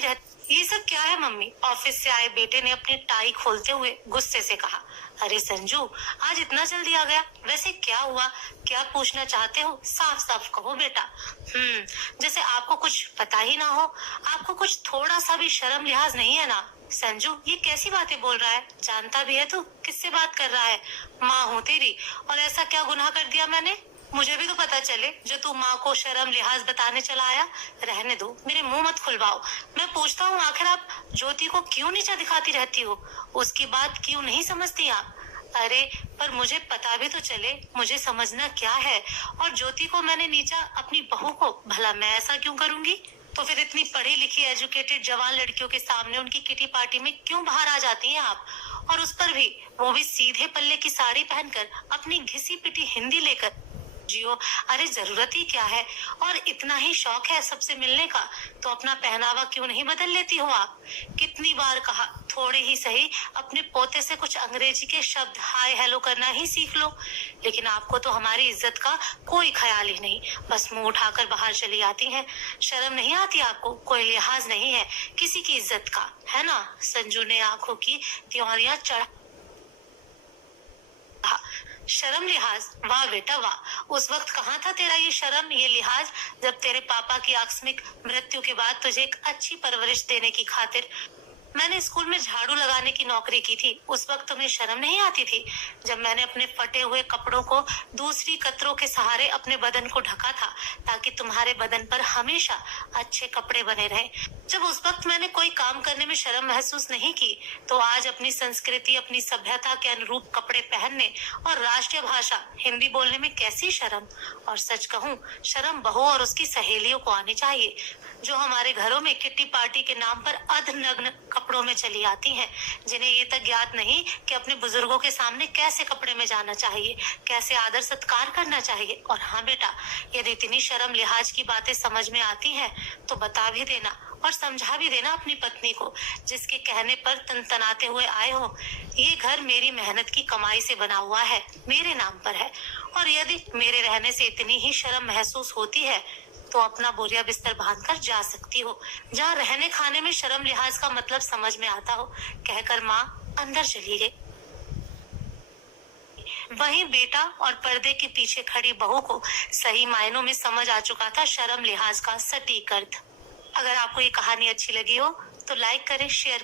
दिखाती रहती। ये सब क्या है मम्मी? ऑफिस से आए बेटे ने अपनी टाई खोलते हुए गुस्से से कहा। अरे संजू, आज इतना जल्दी आ गया? वैसे क्या हुआ? क्या पूछना चाहते हो? साफ साफ कहो बेटा। जैसे आपको कुछ पता ही ना हो। आपको कुछ थोड़ा सा भी शर्म लिहाज नहीं है ना? संजू, ये कैसी बातें बोल रहा है? जानता भी है तू किससे बात कर रहा है? माँ हूँ तेरी, और ऐसा क्या गुनाह कर दिया मैंने? मुझे भी तो पता चले जो तू माँ को शर्म लिहाज बताने चला आया। रहने दो, मेरे मुंह मत खुलवाओ। मैं पूछता हूँ, आखिर आप ज्योति को क्यों नीचा दिखाती रहती हो? उसकी बात क्यों नहीं समझती आप? अरे पर मुझे पता भी तो चले, मुझे समझना क्या है। और ज्योति को मैंने नीचा, अपनी बहू को भला मैं ऐसा क्यों करूंगी? तो फिर इतनी पढ़ी लिखी एजुकेटेड जवान लड़कियों के सामने उनकी किटी पार्टी में क्यों बाहर आ जाती हैं आप? और उस पर भी, वो भी सीधे पल्ले की साड़ी पहनकर, अपनी घिसी पिटी हिंदी लेकर। जियो। अरे जरूरत ही क्या है? और इतना ही शौक है सबसे मिलने का, तो अपना पहनावा क्यों नहीं बदल लेती हो आप? कितनी बार कहा, थोड़े ही सही अपने पोते से कुछ अंग्रेजी के शब्द हाय हेलो करना ही सीख लो। लेकिन आपको तो हमारी इज्जत का कोई ख्याल ही नहीं, बस मुंह उठाकर बाहर चली आती हैं। शर्म नहीं आती आपको? कोई लिहाज नहीं है किसी की इज्जत का, है ना? संजू ने आंखों की त्योरियां चढ़ा। शर्म लिहाज? वाह बेटा वाह। उस वक्त कहाँ था तेरा ये शर्म ये लिहाज, जब तेरे पापा की आकस्मिक मृत्यु के बाद तुझे एक अच्छी परवरिश देने की खातिर मैंने स्कूल में झाड़ू लगाने की नौकरी की थी। उस वक्त तुम्हें शर्म नहीं आती थी? जब मैंने अपने फटे हुए कपड़ों को दूसरी कतरों के सहारे अपने बदन को ढका था, ताकि तुम्हारे बदन पर हमेशा अच्छे कपड़े बने रहे। जब उस वक्त मैंने कोई काम करने में शर्म महसूस नहीं की, तो आज अपनी संस्कृति, अपनी सभ्यता के अनुरूप कपड़े पहनने और राष्ट्रीय भाषा हिंदी बोलने में कैसी शर्म? और सच कहूँ, शर्म बहू और उसकी सहेलियों को आनी चाहिए, जो हमारे घरों में किट्टी पार्टी के नाम पर अर्धनग्न कपड़ों में चली आती हैं, जिन्हें ये तक ज्ञात नहीं कि अपने बुजुर्गों के सामने कैसे कपड़े में जाना चाहिए, कैसे आदर सत्कार करना चाहिए। और हाँ बेटा, यदि इतनी शर्म लिहाज की बातें समझ में आती हैं, तो बता भी देना और समझा भी देना अपनी पत्नी को, जिसके कहने पर तनतनाते हुए आए हो। ये घर मेरी मेहनत की कमाई से बना हुआ है, मेरे नाम पर है, और यदि मेरे रहने से इतनी ही शर्म महसूस होती है, तो अपना बोरिया बिस्तर बांध कर जा सकती हो। जहाँ रहने खाने में शर्म लिहाज का मतलब समझ में आता हो, कहकर माँ अंदर चली गई। वहीं बेटा और पर्दे के पीछे खड़ी बहू को सही मायनों में समझ आ चुका था शर्म लिहाज का सटीक अर्थ। अगर आपको ये कहानी अच्छी लगी हो, तो लाइक करें, शेयर